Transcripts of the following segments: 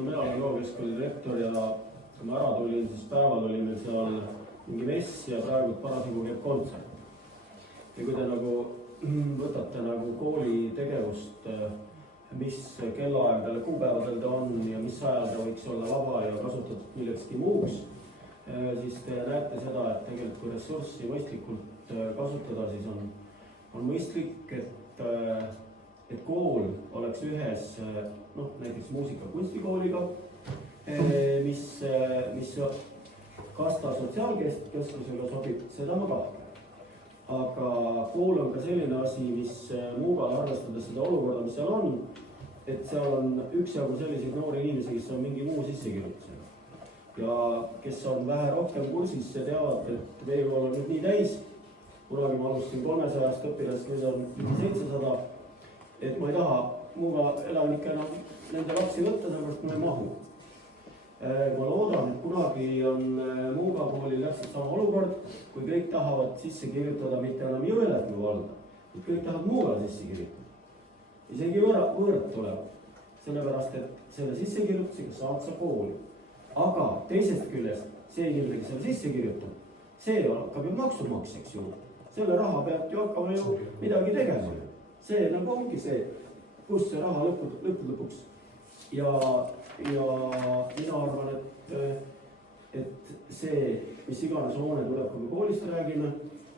Mina olen lookeskooli direktor ja kui ma ära tulin, siis päeval oli meil seal mingi mess ja praegu parasjagu käib kontsert. Ja kui te nagu võtate nagu kooli tegevust, mis kellaaegadel, kuupäevadel ta on ja mis ajal ta võiks olla vaba ja kasutatud millekski muuks, siis te näete seda, et tegelikult kui ressurssi mõistlikult kasutada, siis on mõistlik, et kool oleks ühes näiteks muusika- kunstikooliga, mis kas ta sotsiaalkeskusega sobib, seda ma kahtlen. Aga kool on ka selline asi, mis Muugal arvestades seda olukorda, mis seal on, et seal on üksjagu selliseid noori inimesi, kes on mingi muu sissekirjutusega. Ja kes on vähe rohkem kursis ja teavad, et veekool on nüüd nii täis, kunagi ma alustasin 300 õpilast, nüüd on 700, et ma ei taha Muuga elanikena nende lapsi võtta, sellepärast ma ei mahu. Ma loodan, et kunagi on Muuga koolil täpselt sama olukord, kui kõik tahavad sisse kirjutada mitte enam Jõelähtme valda, et kõik tahavad Muugale sisse kirjutada. Isegi võõrad tulevad, sellepärast et selle sissekirjutusega saad sa kooli. Aga teisest küljest see kellegi seal sisse kirjutab, see hakkab ju maksumaksjaks juurde. Selle raha peab ju hakkama ju midagi tegema. See nagu ongi see, kus see raha lõpuks. Ja mina arvan, et see, mis iganes hoone tuleb, kui me koolist räägime,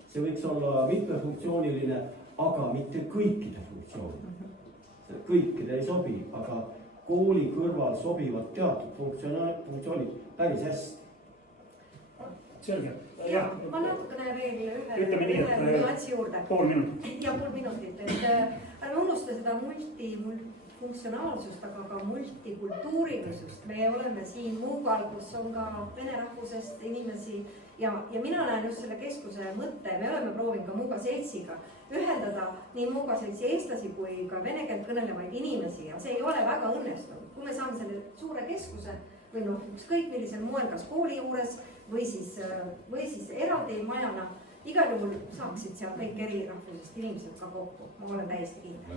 see võiks olla mitmefunktsiooniline, aga mitte kõikide funktsioonid. Kõikide ei sobi, aga kooli kõrval sobivad teatud funktsioonid päris hästi. Selge. Ma natukene veel ühe nüansi juurde. Pool minutit. Ja pool minutit. Ärme unusta seda multifunktsionaalsust, aga ka multikultuurilisust. Me oleme siin Muugal, kus on ka vene rahvusest inimesi ja mina näen just selle keskuse mõtte. Me oleme proovinud ka Muuga seltsiga ühendada nii Muuga seltsi eestlasi kui ka vene keelt kõnelevaid inimesi ja see ei ole väga õnnestunud. Kui me saame selle suure keskuse või ükskõik millisel moel, kas kooli juures või siis eraldi majana, igal juhul saaksid seal kõik eri rahvusest inimesed ka kokku. Ma olen täiesti kindel.